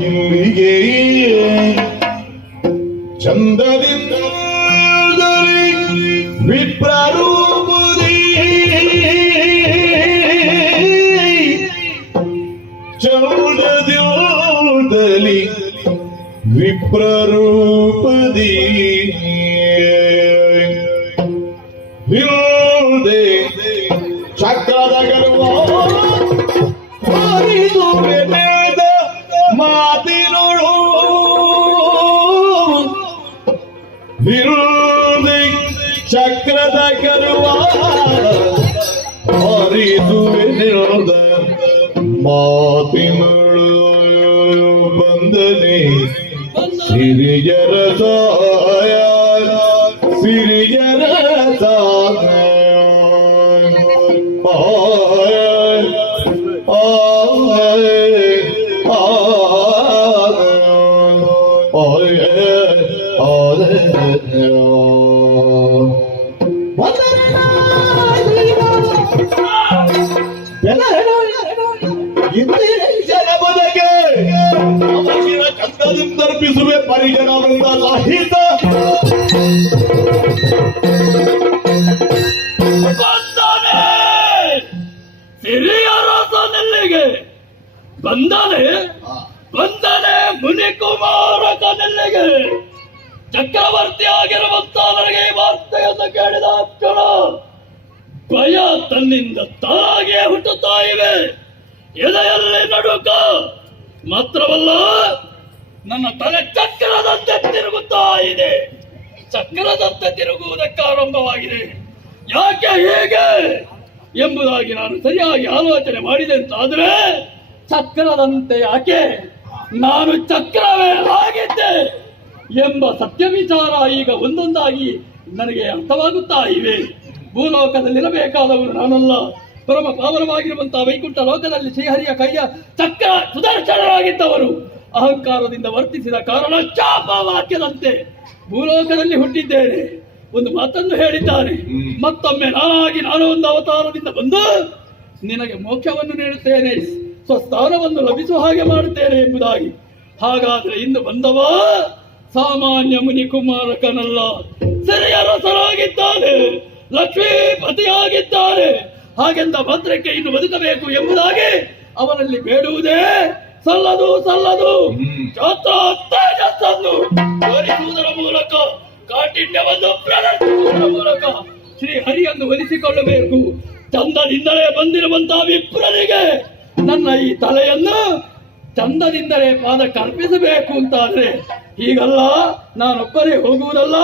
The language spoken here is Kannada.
ಇಲ್ಲಿಗೆ ಚಂದದಿಂದ ವಿಪ್ರರೂಪದಿ. ಚೌಡದಲ್ಲಿ ವಿಪ್ರರೂಪದಿ. ಹಿಂದೆ ಚಕ್ರದ ಗರ್ವ ಹರಿದು ಬೆಳೆದ ಮಾತಿನೊಳು ವಿರುದೆ ಚಕ್ರದ ಗರ್ವ ಹರಿದು ಬೆಳೆದ ಮಾತಿನೊಳು ಬಂದನೆ. ಸಿರಿಯರ ಸಾಯ ಸಿರಿಯರ ತರ್ಪಿಸುವೆ ಪರಿಜನವೃಂದ ಸಹಿತ ಬಂದಾನೆ ಹಿರಿಯ ರಾಸನೆಲ್ಲಿಗೆ ಬಂದಾನೆ ಬಂದಾನೆ ಮುನಿಕುಮಾರ ಕನೆಲ್ಲಿಗೆ ಚಕ್ರವರ್ತಿ ಆಗಿರುವಂತ ನನಗೆ ಈ ವಾರ್ತೆಯನ್ನು ಕೇಳಿದ ಅಕ್ಷಣ ಭಯ ತನ್ನಿಂದ ತಾಗೆ ಹುಟ್ಟುತ್ತಾ ಇವೆ. ಎದೆಯಲ್ಲಿ ನಡುಕ ಮಾತ್ರವಲ್ಲ, ನನ್ನ ತಲೆ ಚಕ್ರದಂತೆ ತಿರುಗುತ್ತಾ ಇದೆ. ಚಕ್ರದಂತೆ ತಿರುಗುವುದಕ್ಕೆ ಆರಂಭವಾಗಿದೆ. ಯಾಕೆ ಹೇಗೆ ಎಂಬುದಾಗಿ ನಾನು ಸರಿಯಾಗಿ ಆಲೋಚನೆ ಮಾಡಿದೆ ಆದರೆ ಚಕ್ರದಂತೆ ಯಾಕೆ? ನಾನು ಚಕ್ರವೇ ಆಗಿದ್ದೆ. ಎಂಬ ಸತ್ಯ ವಿಚಾರ ಈಗ ಒಂದೊಂದಾಗಿ ನನಗೆ ಅರ್ಥವಾಗುತ್ತಾ ಇವೆ. ಭೂಲೋಕದಲ್ಲಿರಬೇಕಾದವರು ನಾನಲ್ಲ. ಪರಮ ಪಾವನವಾಗಿರುವಂತಹ ವೈಕುಂಠ ಲೋಕದಲ್ಲಿ ಶ್ರೀಹರಿಯ ಕೈಯ ಚಕ್ರ ಸುದರ್ಶನರಾಗಿದ್ದವರು. ಅಹಂಕಾರದಿಂದ ವರ್ತಿಸಿದ ಕಾರಣ ಚಾಪ ವಾಕ್ಯದಂತೆ ಭೂಲೋಕದಲ್ಲಿ ಹುಟ್ಟಿದ್ದೇನೆ. ಒಂದು ಮಾತನ್ನು ಹೇಳಿದ್ದಾನೆ ಮತ್ತೊಮ್ಮೆ ನಾನಾಗಿ ನಾನು ಒಂದು ಅವತಾರದಿಂದ ಬಂದು ನಿನಗೆ ಮೋಕ್ಷವನ್ನು ನೀಡುತ್ತೇನೆ. ಸ್ವಸ್ಥಾನವನ್ನು ಲಭಿಸುವ ಹಾಗೆ ಮಾಡುತ್ತೇನೆ ಎಂಬುದಾಗಿ. ಹಾಗಾದರೆ ಇಂದು ಬಂದವ ಸಾಮಾನ್ಯ ಮುನಿ ಕುಮಾರಕನಲ್ಲ ಸರಿಯ ರಸರಾಗಿದ್ದಾನೆ ಲಕ್ಷ್ಮೀಪತಿಯಾಗಿದ್ದಾನೆ. ಹಾಗೆಂದ ಭದ್ರಕ್ಕೆ ಇನ್ನು ಬದುಕಬೇಕು ಎಂಬುದಾಗಿ ಅವನಲ್ಲಿ ಬೇಡುವುದೇ ಸಲ್ಲದು ಸಲ್ಲದು. ತೇಜಸ್ಸನ್ನು ತೋರಿಸುವುದರ ಮೂಲಕ ಕಾಠಿಣ್ಯವನ್ನು ಪ್ರದರ್ಶಿಸುವುದರ ಮೂಲಕ ಶ್ರೀ ಹರಿಯನ್ನು ಒಲಿಸಿಕೊಳ್ಳಬೇಕು ತಂದದಿಂದಲೇ ಬಂದಿರುವಂತಹ ವಿಪ್ರನಿಗೆ ನನ್ನ ಈ ತಲೆಯನ್ನು ಚಂದದಿಂದಲೇ ಪಾದ ಅರ್ಪಿಸಬೇಕು ಅಂತ ಆದ್ರೆ ಹೀಗಲ್ಲ ನಾನೊಬ್ಬರೇ ಹೋಗುವುದಲ್ಲ.